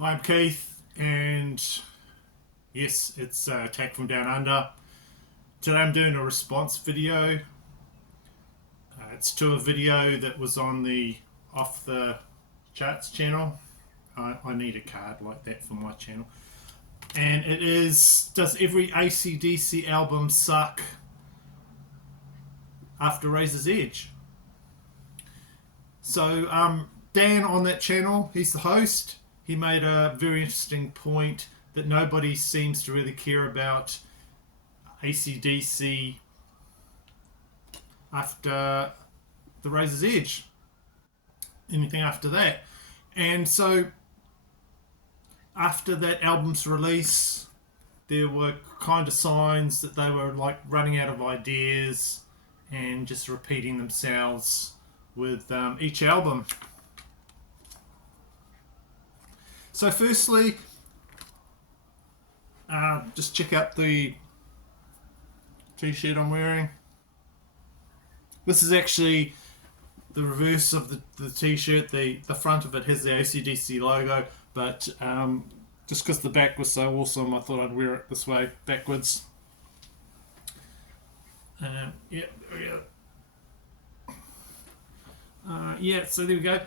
I'm Keith, and yes, it's Attack from Down Under. Today I'm doing a response video. It's to a video that was on the Off the Charts channel. I need a card like that for my channel. And it is, does every AC/DC album suck after Razor's Edge? So Dan on that channel, he's the host. He made a very interesting point that nobody seems to really care about AC/DC after the Razor's Edge. Anything after that. And so after that album's release, there were kind of signs that they were like running out of ideas and just repeating themselves with each album. So firstly, just check out the t-shirt I'm wearing. This is actually the reverse of the t-shirt. The front of it has the AC/DC logo, but just because the back was so awesome, I thought I'd wear it this way, backwards. So there we go.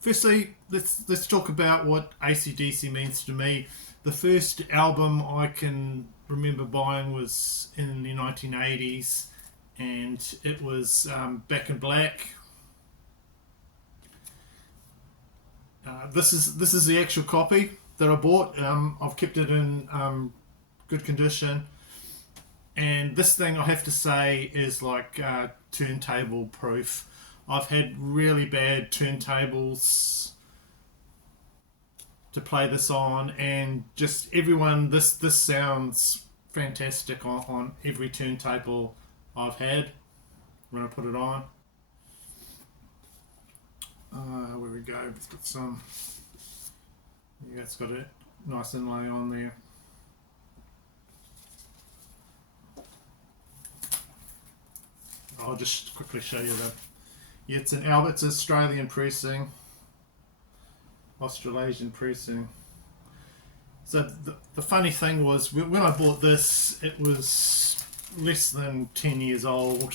Firstly, let's talk about what AC/DC means to me. The first album I can remember buying was in the 1980s, and it was Back in Black. This is the actual copy that I bought. I've kept it in good condition, and this thing, I have to say, is like turntable proof. I've had really bad turntables to play this on, and just everyone, this sounds fantastic on every turntable I've had when I put it on. Where we go, it's got some, yeah, it's got a nice inlay on there. I'll just quickly show you that. Yeah, it's an Albert's Australian pressing, Australasian pressing. So the funny thing was, when I bought this, it was less than 10 years old,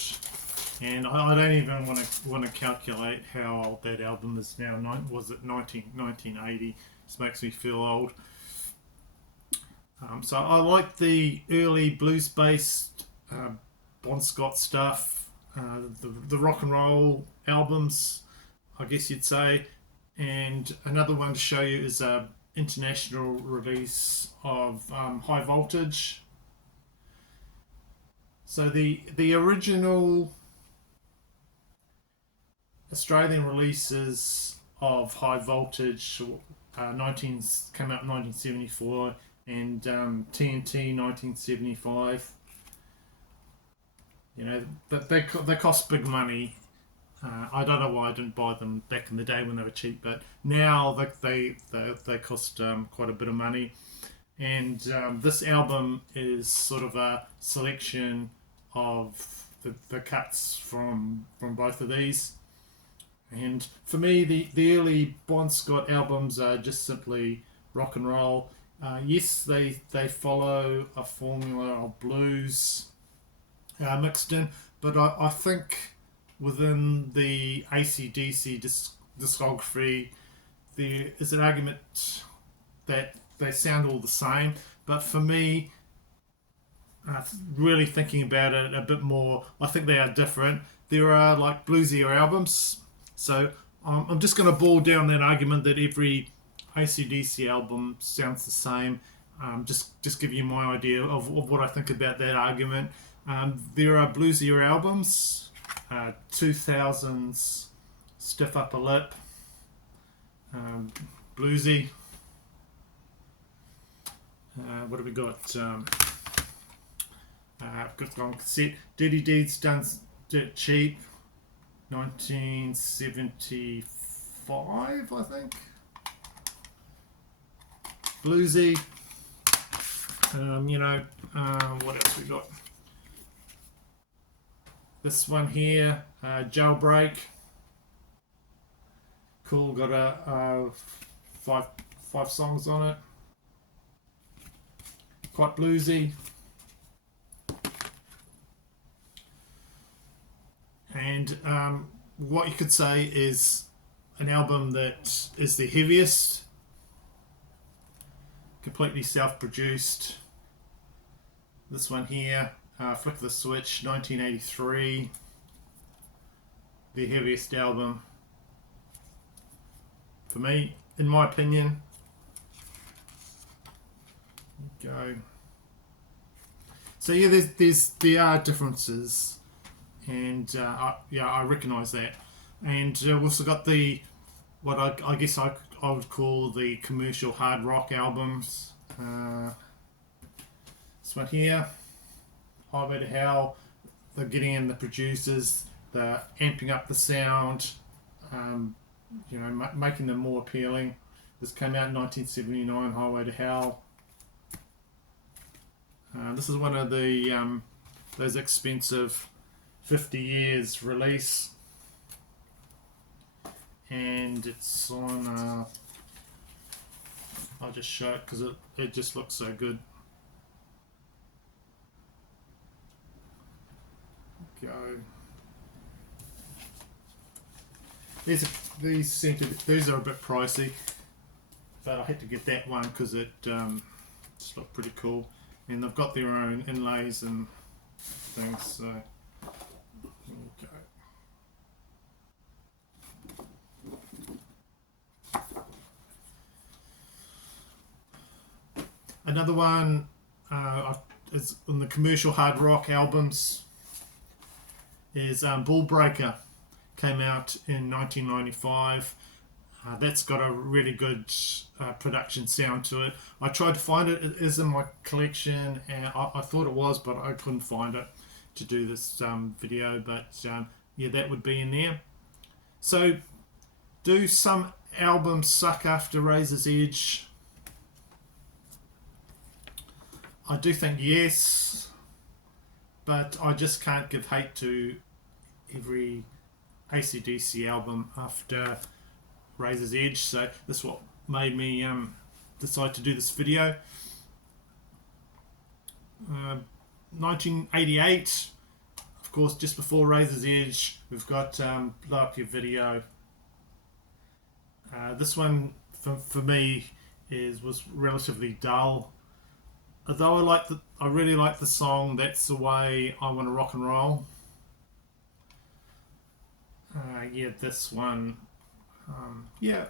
and I don't even want to calculate how old that album is now. Was it 1980? This makes me feel old. So I like the early blues-based Bon Scott stuff. The rock and roll albums, I guess you'd say. And another one to show you is a international release of High Voltage. So the original Australian releases of High Voltage came out in 1974, and TNT 1975. You know, they cost big money. I don't know why I didn't buy them back in the day when they were cheap, but now they cost quite a bit of money. And this album is sort of a selection of the cuts from both of these. And for me, the early Bon Scott albums are just simply rock and roll. Yes, they follow a formula of blues mixed in, but I think within the AC/DC discography, there is an argument that they sound all the same. But for me, really thinking about it a bit more, I think they are different. There are like bluesier albums, so I'm just going to boil down that argument that every AC/DC album sounds the same. Just give you my idea of what I think about that argument. There are bluesier albums, 2000s Stiff Upper Lip, bluesy. What have we got? Got on cassette. Dirty Deeds Done Dirt Cheap, 1975, I think. Bluesy. What else we got? This one here, Jailbreak. Cool, got a five songs on it. Quite bluesy. And what you could say is an album that is the heaviest, completely self-produced. This one here, Flick the Switch, 1983, the heaviest album for me, in my opinion. Go. So yeah, there are differences, and I recognise that. And we've also got the what I guess I would call the commercial hard rock albums. This one here, Highway to Hell. They're getting in the producers, they're amping up the sound, making them more appealing. This came out in 1979, Highway to Hell. This is one of the those expensive 50 years release, and it's on. I'll just show it because it just looks so good. Go. These are a bit pricey, but I had to get that one because it just looked pretty cool, and they've got their own inlays and things. So okay. Another one is on the commercial hard rock albums is Ball Breaker. Came out in 1995. That's got a really good production sound to it. I tried to find it. It is in my collection, and I thought it was, but I couldn't find it to do this video. But yeah, that would be in there. So, do some albums suck after Razor's Edge? I do think yes, but I just can't give hate to every AC/DC album after Razor's Edge, so that's what made me decide to do this video. 1988, of course, just before Razor's Edge, we've got Blow Up Your Video. This one for me was relatively dull, although I really like the song That's the Way I Want to Rock and Roll. Yeah, this one. Yeah,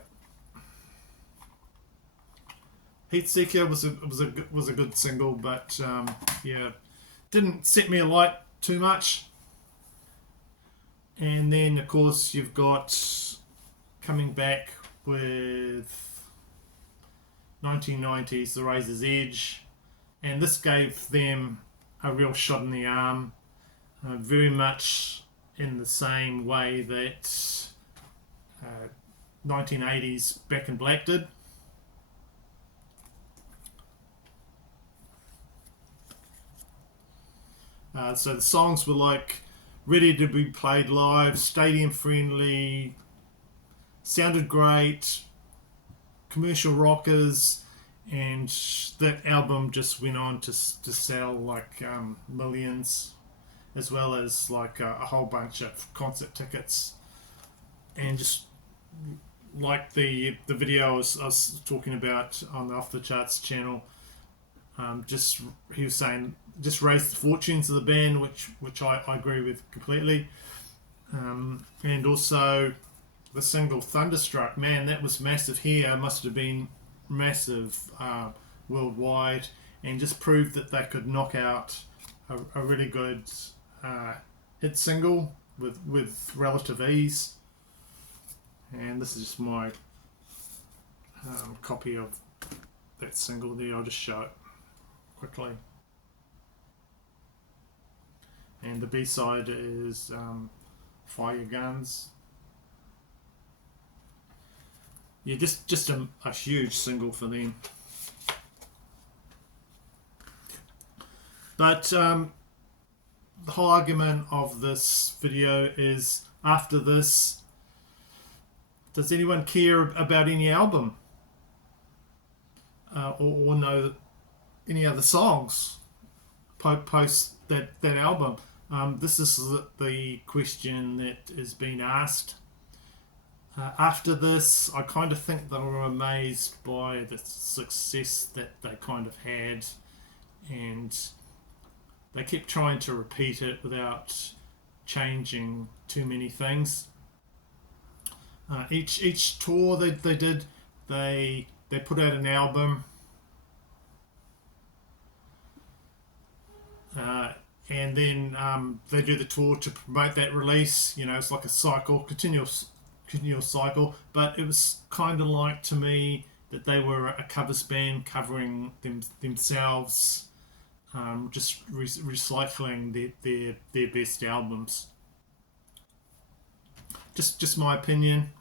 Heat Seeker was a good single, but yeah, didn't set me alight too much. And then of course you've got coming back with 1990s, the Razor's Edge, and this gave them a real shot in the arm, very much in the same way that 1980s Back in Black did. So the songs were like ready to be played live, stadium friendly, sounded great, commercial rockers, and that album just went on to sell like millions, as well as like a whole bunch of concert tickets. And just like the video I was talking about on the Off the Charts channel, he was saying just raised the fortunes of the band, which I agree with completely. And also the single Thunderstruck, man, that was massive here, must have been massive worldwide, and just proved that they could knock out a really good hit single with relative ease. And this is just my copy of that single there. I'll just show it quickly. And the B-side is Fire Your Guns. Yeah, just a huge single for them. But the whole argument of this video is, after this, Does anyone care about any album or know any other songs post that album? This is the question that is being asked. After this, I kind of think they were amazed by the success that they kind of had, and they kept trying to repeat it without changing too many things. Each tour they did, they put out an album, and then they do the tour to promote that release. You know, it's like a cycle, continual cycle. But it was kind of like, to me, that they were a covers band covering themselves, just recycling their best albums. Just my opinion.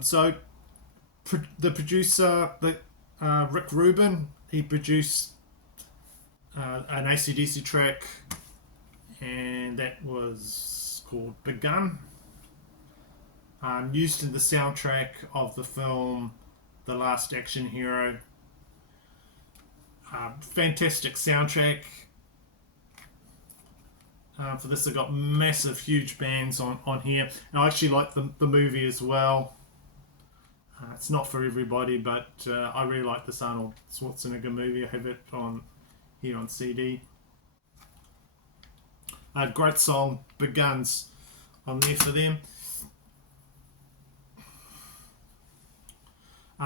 So the producer, Rick Rubin, he produced an AC/DC track, and that was called Begun, used in the soundtrack of the film The Last Action Hero. Fantastic soundtrack. For this, I got massive, huge bands on here. And I actually like the movie as well. It's not for everybody, but I really like this Arnold Schwarzenegger movie. I have it on here on CD. Great song, Beguns, on there for them.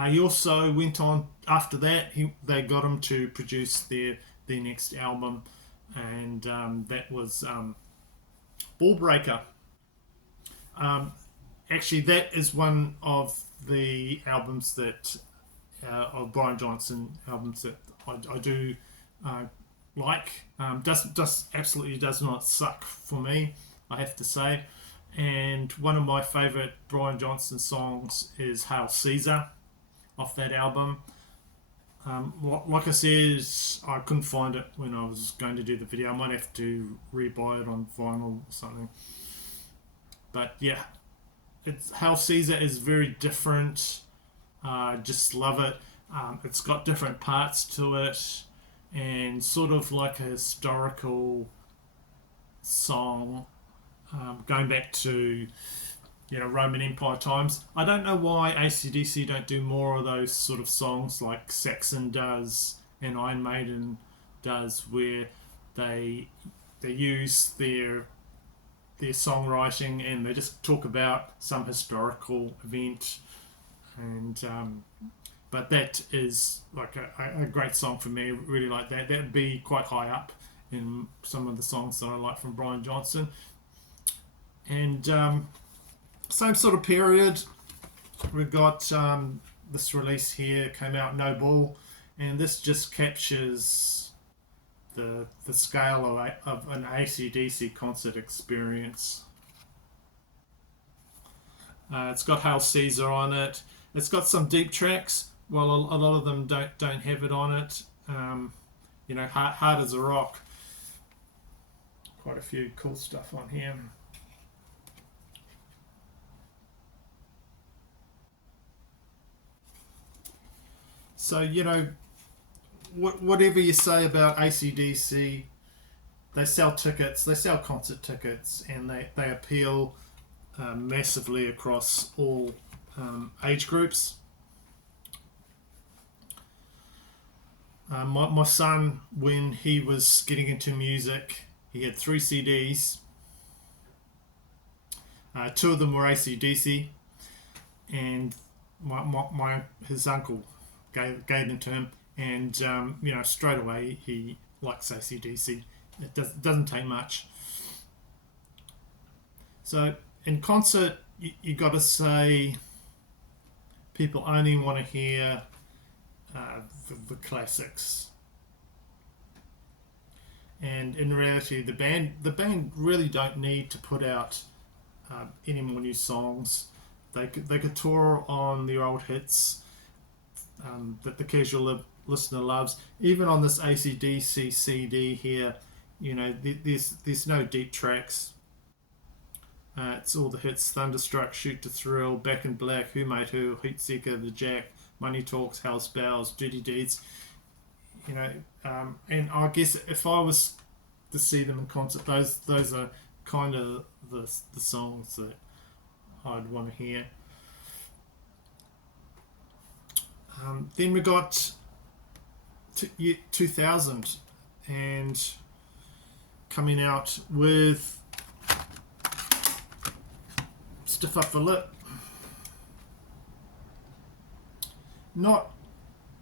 He also went on after that. They got him to produce their next album, and that was Ball Breaker. Actually, that is one of the albums that of Brian Johnson albums that I do like. Absolutely does not suck for me, I have to say. And one of my favourite Brian Johnson songs is Hail Caesar, off that album. Like I said, I couldn't find it when I was going to do the video. I might have to rebuy it on vinyl or something. But yeah, Hail Caesar is very different. Just love it. It's got different parts to it, and sort of like a historical song, going back to Roman Empire times. I don't know why AC/DC don't do more of those sort of songs like Saxon does and Iron Maiden does, where they use their songwriting and they just talk about some historical event. And but that is like a great song for me. Really like that. That would be quite high up in some of the songs that I like from Brian Johnson. And same sort of period, we've got this release here, came out, No Bull, and this just captures the scale of an AC/DC concert experience. It's got Hail Caesar on it. It's got some deep tracks. Well, a lot of them don't have it on it. Hard as a Rock. Quite a few cool stuff on here. So, whatever you say about AC/DC, they sell tickets, they sell concert tickets, and they appeal massively across all age groups. My son, when he was getting into music, he had 3 CDs. 2 of them were AC/DC, and his uncle gave them to him, and straight away he likes AC/DC. It doesn't take much. So in concert, you got to say people only want to hear the classics, and in reality, the band really don't need to put out any more new songs. They could tour on their old hits that the casual listener loves. Even on this AC/DC CD here, there's no deep tracks. It's all the hits: Thunderstruck, Shoot to Thrill, Back in Black, Who Made Who, Heatseeker, The Jack, Money Talks, House Bells, Dirty Deeds. You know, and I guess if I was to see them in concert, those are kind of the songs that I'd want to hear. Then we got 2000 and coming out with Stiff Up the Lip. Not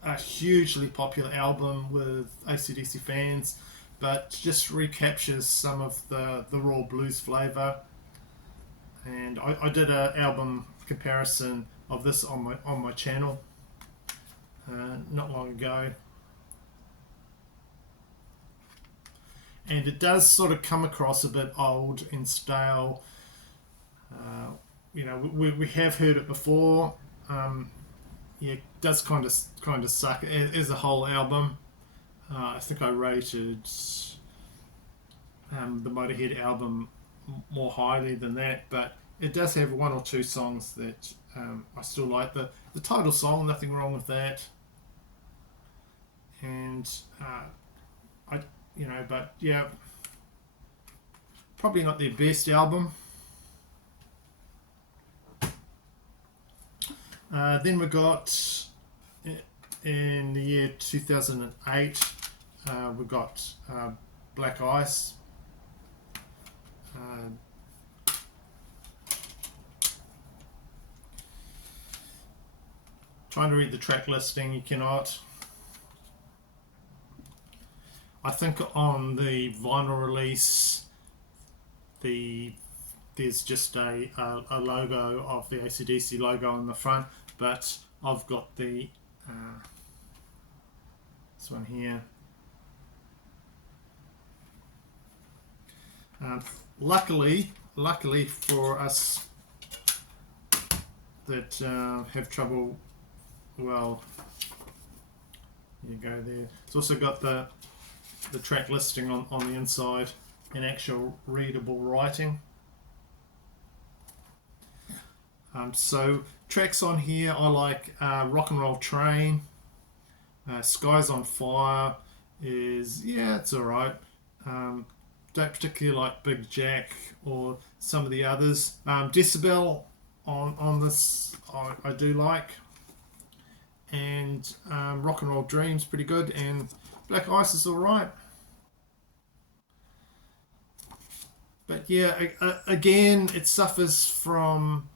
a hugely popular album with AC/DC fans, but just recaptures some of the raw blues flavour. And I did an album comparison of this on my channel not long ago. And it does sort of come across a bit old and stale. You know, we have heard it before. Yeah, it does kind of suck as a whole album. I think I rated the Motorhead album more highly than that, but it does have one or two songs that I still like. The title song, nothing wrong with that. And but yeah, probably not their best album. Then we got in the year 2008, we got Black Ice. Trying to read the track listing, you cannot. I think on the vinyl release, there's just a logo of the AC/DC logo on the front, but I've got the this one here. Luckily for us that have trouble, well, you go there. It's also got the track listing on the inside in actual readable writing. So tracks on here, I like Rock and Roll Train, Skies on Fire is, yeah, it's alright. Don't particularly like Big Jack or some of the others. Decibel on this I do like, and Rock and Roll Dream's pretty good, and Black Ice is alright. But yeah, again, it suffers from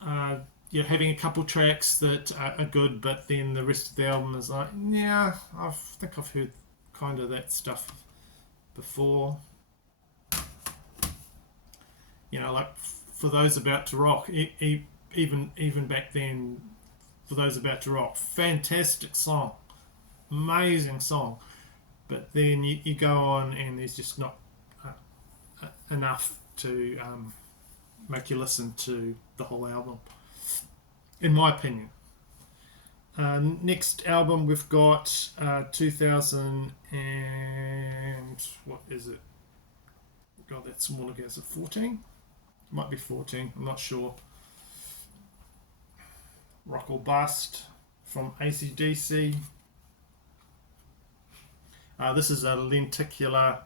having a couple tracks that are good, but then the rest of the album is like, yeah, I think I've heard kind of that stuff before. You know, like For Those About to Rock, even back then, For Those About to Rock, fantastic song, amazing song. But then you go on and there's just not enough to make you listen to the whole album, in my opinion. Next album we've got 2000 and what is it? God, that's small again. Is it 14? Might be 14. I'm not sure. Rock or Bust from AC/DC. This is a lenticular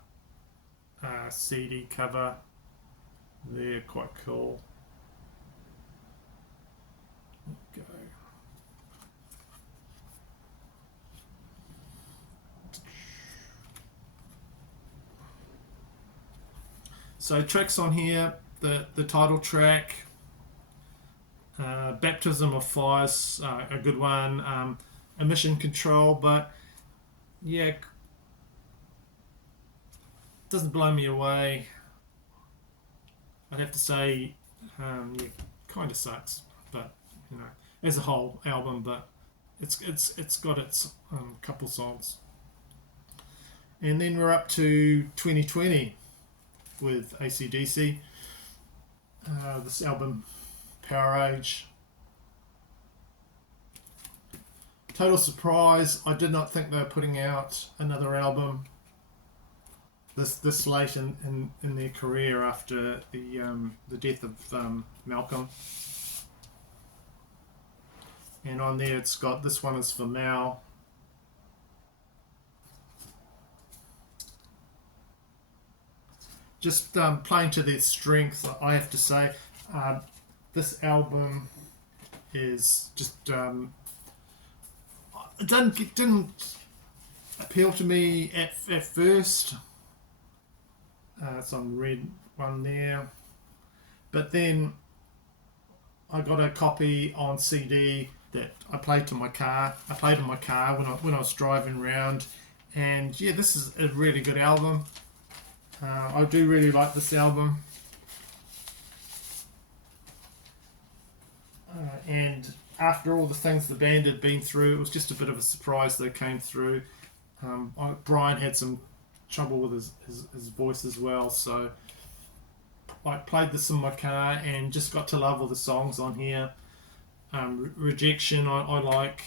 CD cover. They're quite cool. Go. So tracks on here, the title track, Baptism of Fire's a good one, Emission Control, but yeah, doesn't blow me away. I'd have to say, yeah, kind of sucks, but you know, as a whole album, but it's got its couple songs. And then we're up to 2020 with AC/DC. This album, Power Age. Total surprise, I did not think they were putting out another album this late in their career after the death of Malcolm. And on there it's got, this one is for Mal. Just playing to their strength, I have to say. This album is just it didn't appeal to me at first. It's on red one there, but then I got a copy on CD that I played in my car when I was driving around, and yeah, this is a really good album. I do really like this album. And after all the things the band had been through, it was just a bit of a surprise they came through. Brian had some trouble with his voice as well, so I played this in my car and just got to love all the songs on here. Rejection I like.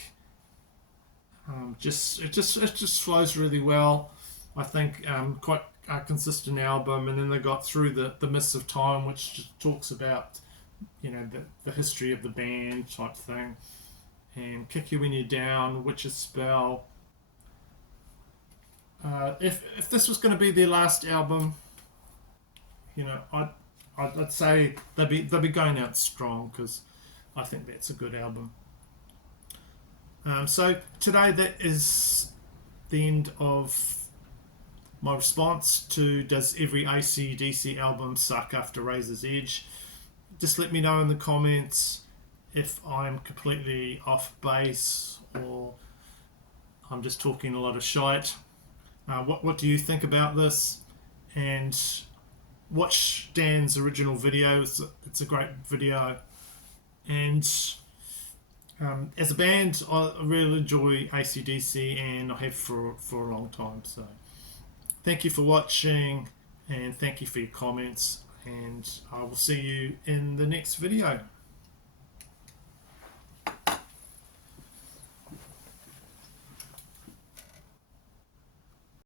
It just flows really well. I think quite a consistent album, and then they got through the Mists of Time, which just talks about, you know, the history of the band type thing, and Kick You When You're Down, Witch's Spell. If this was going to be their last album, you know, I'd say they'd be going out strong, because I think that's a good album. So today, that is the end of my response to, does every AC/DC album suck after Razor's Edge? Just let me know in the comments if I'm completely off base or I'm just talking a lot of shite. What do you think about this? And watch Dan's original video. It's a great video. And as a band, I really enjoy AC/DC, and I have for a long time. So thank you for watching, and thank you for your comments, and I will see you in the next video.